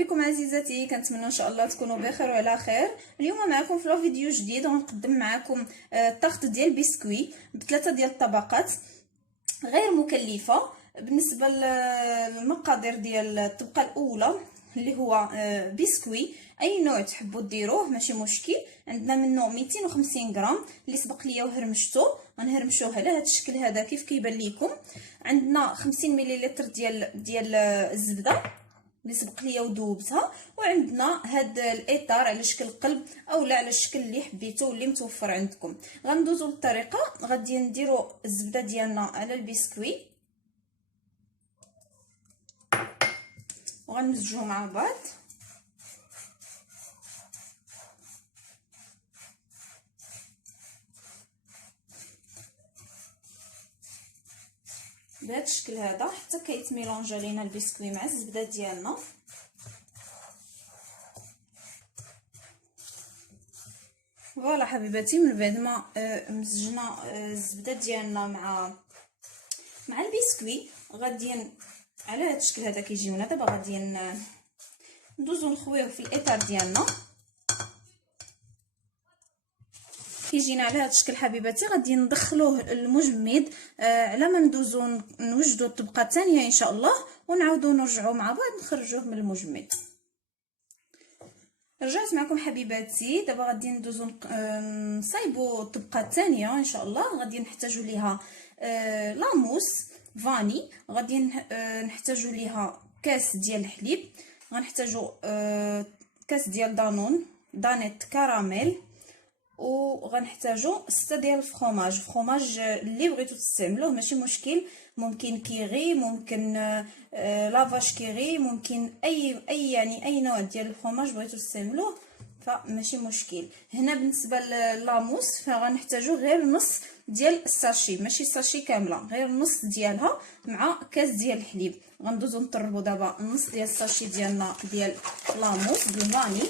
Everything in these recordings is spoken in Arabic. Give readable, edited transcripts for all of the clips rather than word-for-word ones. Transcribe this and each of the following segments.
بكم عزيزاتي، كنتمنى ان شاء الله تكونوا بخير وعلى خير. اليوم معكم في فيديو جديد غنقدم معكم الطاقط ديال البسكوي بثلاثه ديال الطبقات غير مكلفه. بالنسبه للمقادير ديال الطبقه الاولى اللي هو بسكوي اي نوع تحبوا ديروه ماشي مشكل. عندنا منه 250 غرام اللي سبق ليا وهرمشته، غنهرمشوه على هذا الشكل هذا كيف كيبان لكم. عندنا 50 مليلتر ديال الزبده اللي سبق ليا وذوبتها، وعندنا هاد الاطار على شكل قلب اولا على الشكل اللي حبيتو واللي متوفر عندكم. غندوزو للطريقه. غادي نديرو الزبده ديالنا على البسكوي وغنمزجوه مع بعض. بهذا الشكل هذا حتى كيتميلونجا لينا البسكوي مع الزبده ديالنا. فوالا حبيباتي، من بعد ما مزجنا الزبده ديالنا مع البسكوي غادي على هذا الشكل هذا كيجيونا. دابا غادي ندوزو نخويوه في الاطار ديالنا. كيجينا على هذا الشكل حبيباتي. غادي ندخلوه المجمد على ما ندوزو نوجدوا الطبقه الثانيه ان شاء الله، ونعاودوا نرجعوا مع بعض نخرجوه من المجمد. رجعت معكم حبيباتي. دابا غادي ندوزو نصايبوا الطبقه الثانيه ان شاء الله. غادي نحتاجوا ليها لاموس فاني، غادي نحتاجوا ليها كاس ديال الحليب، غنحتاجوا كاس ديال دانيت كراميل، وغنحتاجوا 6 ديال الفرomاج اللي بغيتو تستعملوه ماشي مشكل. ممكن كيغي، ممكن لافاش كيغي، ممكن اي نوع ديال الفرomاج بغيتو تستعملوه فماشي مشكل. هنا بالنسبه للاموس فغنحتاجوا غير نص ديال الساشي، ماشي الساشي كامله، غير نص ديالها مع كاس ديال الحليب. غندوزو نطربوا دابا نص ديال الساشي ديالنا ديال لاموس بالفاني.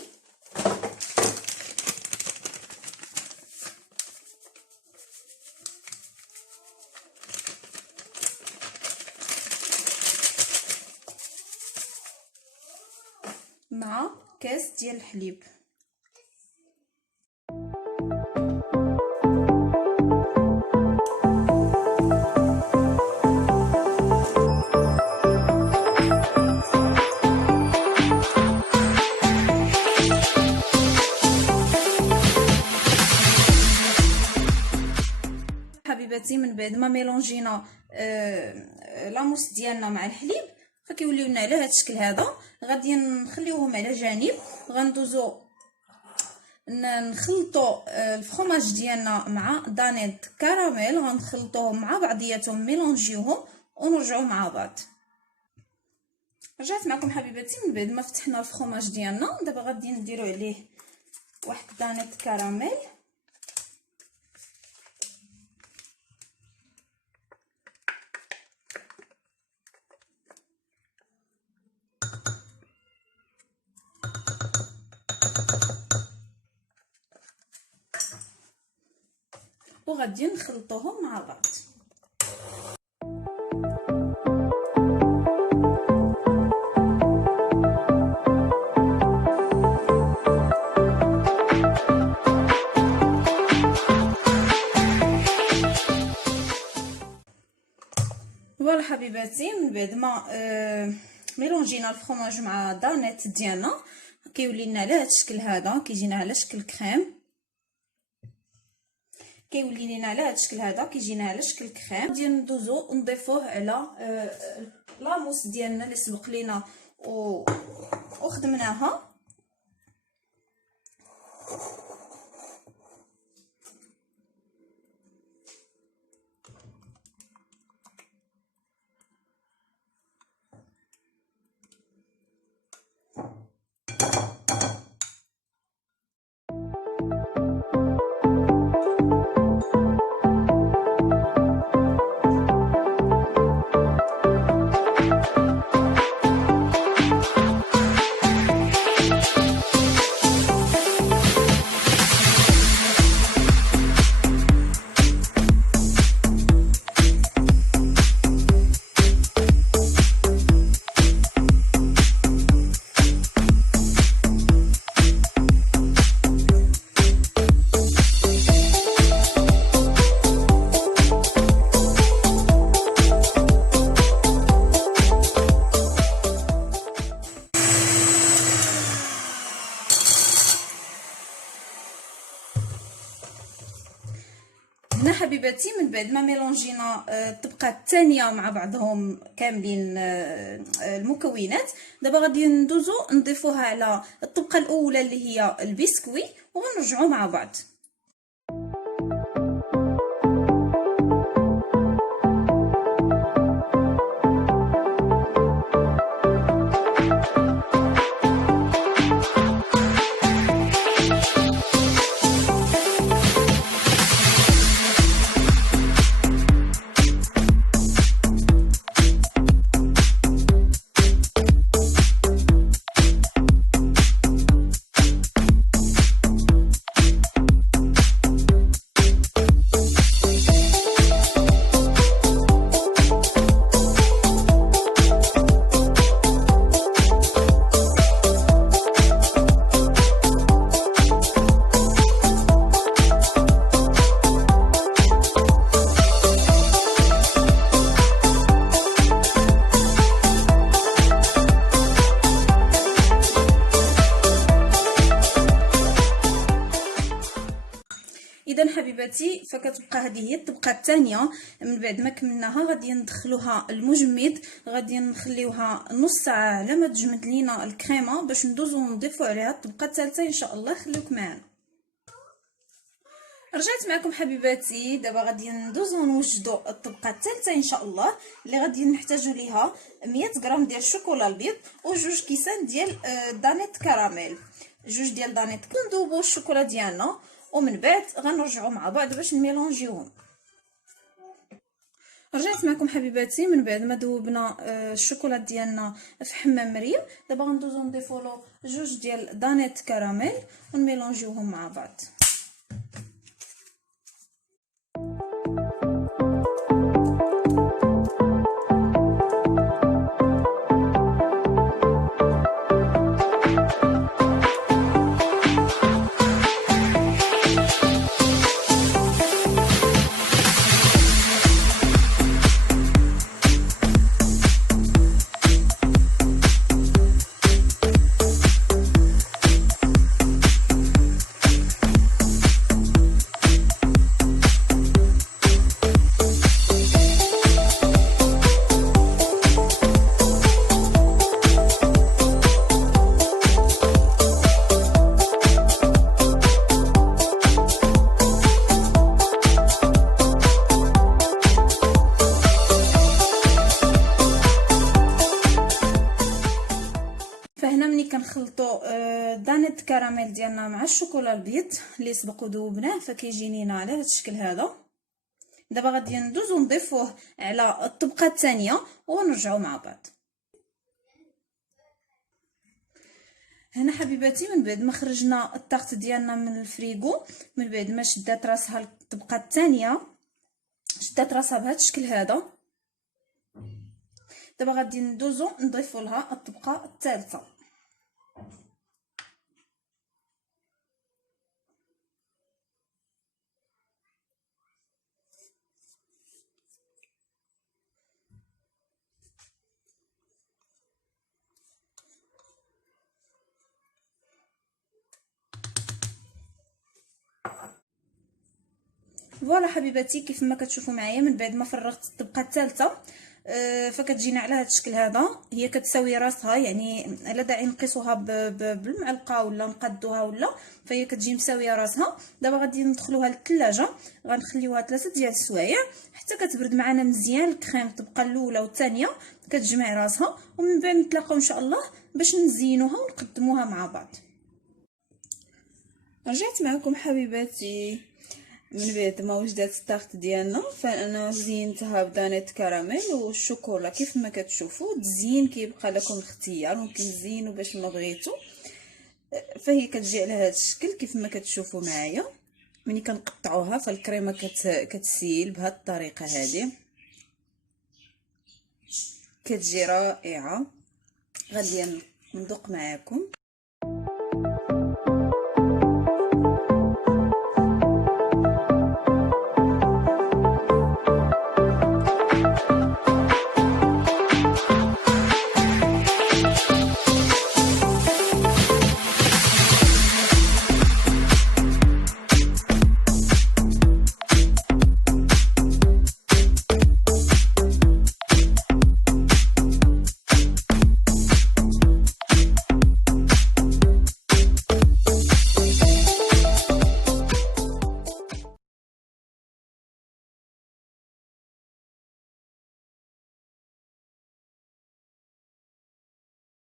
مع كاس ديال الحليب. حبيباتي، من بعد ما ميلونجينا لاموس ديالنا مع الحليب فكيوليو لنا على هذا الشكل هذا. غادي نخليوهم على جانب. غندوزو نخلطوا الفرomاج ديالنا مع دانيت كراميل، غنخلطوهم مع بعضياتهم ميلونجيوهم ونرجعوا مع بعض. رجعت معكم حبيباتي من بعد ما فتحنا الفرomاج ديالنا. دابا غادي نديرو عليه واحد دانيت كراميل وغادي نخلطوهم مع بعض. فوالا حبيباتي، من بعد ما ميلونجينا الفرomاج مع دانيت ديالنا كيولي لنا على هذا الشكل هذا، كيجينا على شكل كريم. كيولي لينا على هذا الشكل هذا، كيجينا على شكل كريم. غادي ندوزو نضيفوه على لاموس ديالنا اللي سبق لينا وخدمناها. هنا حبيباتي من بعد ما ميلونجينا الطبقه الثانيه مع بعضهم كاملين المكونات، دابا غادي ندوزو نضيفوها على الطبقه الاولى اللي هي البسكوي ونرجعوا مع بعض. اذا حبيباتي فكتبقى هذه هي الطبقه الثانيه. من بعد ما كملناها غادي ندخلوها المجمد، غادي نخليوها نص ساعه على ما تجمد لينا الكريمه باش ندوزو نضيفو عليها الطبقه الثالثه ان شاء الله. خليوك معنا. رجعت معكم حبيباتي، دابا غادي ندوزو نوجدوا الطبقه الثالثه ان شاء الله، اللي غادي نحتاجوا ليها 100 غرام ديال الشوكولا البيض وجوج كيسان ديال دانيت كراميل. جوج ديال دانيت كندوبوا الشوكولا ديالنا ومن بعد غنرجعوا مع بعض باش نميلونجيوهم. رجعت معكم حبيباتي من بعد ما ذوبنا الشوكولات ديالنا في حمام مريم. دابا غندوزو نضيفوا له جوج ديال دانيت كراميل ونميلونجيوهم مع بعض. فهنا ملي كنخلطوا دانيت كراميل ديالنا مع الشوكولا البيض اللي سبق وذوبناه فكيجي لينا على هذا الشكل هذا. دابا غادي ندوزو نضيفوه على الطبقه الثانيه ونرجعوا مع بعض. هنا حبيباتي من بعد ما خرجنا الطاقه ديالنا من الفريغو، من بعد ما شدات راسها الطبقه الثانيه، شدات راسها بهذا الشكل هذا، دابا غادي ندوزو نضيفوا لها الطبقه الثالثه. فوالا حبيباتي كيف ما كتشوفوا معايا من بعد ما فرغت الطبقه الثالثه فكتجينا على هذا الشكل هذا. هي كتساوي راسها، يعني لا داعي نقيسوها بالمعلقه ولا نقادوها ولا، فهي كتجي مساويه راسها. دابا غادي ندخلوها للثلاجه، غنخليوها 3 ديال السوايع حتى كتبرد معنا مزيان الكريم. الطبقه الاولى والثانيه كتجمع راسها ومن بعد نتلاقاو ان شاء الله باش نزينوها ونقدموها مع بعض. رجعت معكم حبيباتي من بعد ما وجدات الطاقه ديالنا، فانا زينتها بدانيت كراميل والشوكولا. كيف ما كتشوفوا التزيين كيبقى لكم الاختيار، ممكن تزينوا باش ما بغيتوا. فهي كتجي على هذا الشكل كيف ما كتشوفوا معايا. ملي كنقطعوها فالكريمه كتسيل بهذه الطريقه هذه، كتجي رائعه. غادي ندوق معاكم.